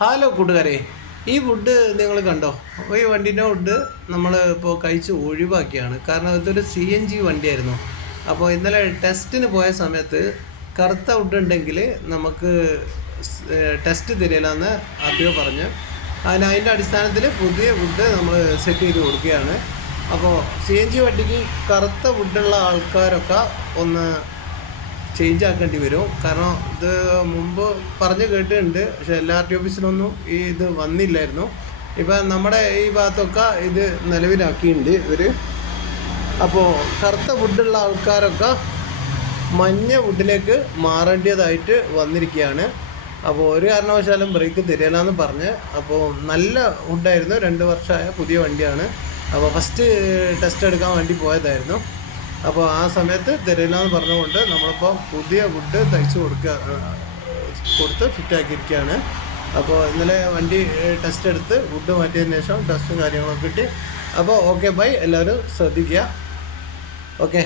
Hello കൂട്ടുകാരെ. ഈ would നിങ്ങൾ കണ്ടോ? ഈ വണ്ടീന്റെ വുഡ് നമ്മൾ ഇപ്പോൾ കഴിച്ച് ഒഴിവാക്കിയാണ്. കാരണം ഇതൊരു സി എൻ ജി വണ്ടിയായിരുന്നു. അപ്പോൾ ഇന്നലെ ടെസ്റ്റിന് പോയ സമയത്ത് കറുത്ത വുഡ് ഉണ്ടെങ്കിൽ നമുക്ക് ടെസ്റ്റ് തരില്ലെന്ന് ആദ്യം പറഞ്ഞ്. അതിന് അതിന്റെ അടിസ്ഥാനത്തിൽ പുതിയ വുഡ് നമ്മൾ സെറ്റ് ചെയ്ത് കൊടുക്കുകയാണ്. അപ്പോൾ സി എൻ ജി വണ്ടിക്ക് കറുത്ത വുഡുള്ള ആൾക്കാരൊക്കെ ഒന്ന് ചേഞ്ച് ആക്കേണ്ടി വരും. കാരണം ഇത് മുമ്പ് പറഞ്ഞു കേട്ടിട്ടുണ്ട്. പക്ഷെ എല്ലാ ആർ ടി ഓഫീസിലൊന്നും ഈ ഇത് വന്നില്ലായിരുന്നു. ഇപ്പം നമ്മുടെ ഈ ഭാഗത്തൊക്കെ ഇത് നിലവിലാക്കിയിട്ടുണ്ട് ഇവർ അപ്പോൾ കറുത്ത വുഡുള്ള ആൾക്കാരൊക്കെ മഞ്ഞ വുഡിലേക്ക് മാറേണ്ടതായിട്ട് വന്നിരിക്കുകയാണ്. അപ്പോൾ ഒരു കാരണവശാലും ബ്രേക്ക് തരില്ല എന്ന് പറഞ്ഞ് അപ്പോൾ നല്ല വുഡായിരുന്നു രണ്ട് വർഷമായ പുതിയ വണ്ടിയാണ്. അപ്പോൾ ഫസ്റ്റ് ടെസ്റ്റ് എടുക്കാൻ വേണ്ടി പോയതായിരുന്നു. അപ്പോൾ ആ സമയത്ത് തരില്ല എന്ന് പറഞ്ഞുകൊണ്ട് നമ്മളിപ്പോൾ പുതിയ വുഡ് തയ്ച്ച് കൊടുക്കുക കൊടുത്ത് ഫിറ്റാക്കിയിരിക്കുകയാണ് അപ്പോൾ ഇന്നലെ വണ്ടി ടെസ്റ്റ് എടുത്ത് വുഡ് മാറ്റിയതിന് ശേഷം ടെസ്റ്റും കാര്യങ്ങളൊക്കെ കിട്ടി. അപ്പോൾ ഓക്കെ ബൈ എല്ലാവരും ശ്രദ്ധിക്കുക. ഓക്കെ